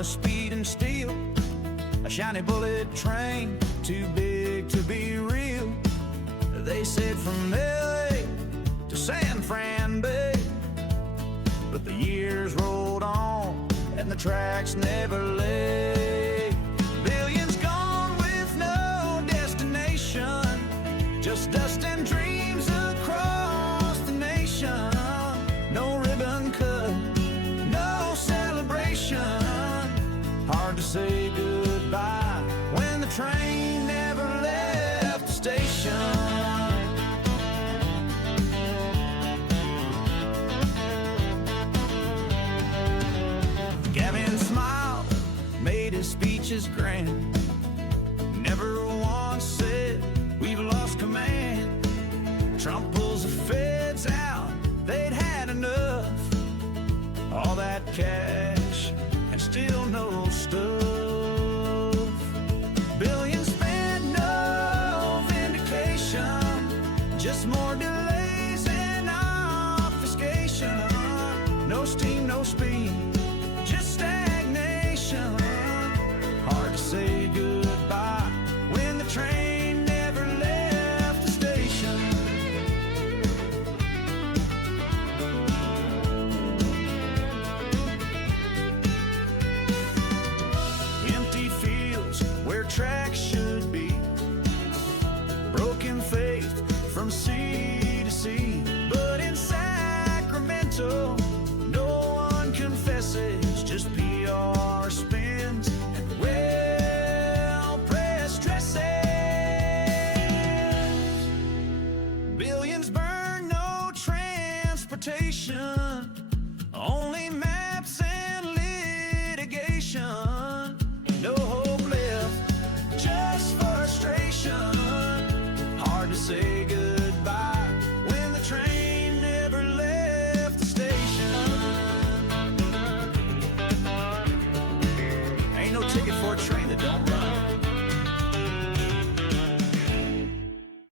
a speeding steel, a shiny bullet train, too big to be real. They said from LA to San Fran Bay, but the years rolled on and the tracks never lay. Billions gone with no destination, just dust and dreams across the nation. No ribbon cut, no celebration, hard to say goodbye when the train never left the station. Gavin smiled, made his speeches grand.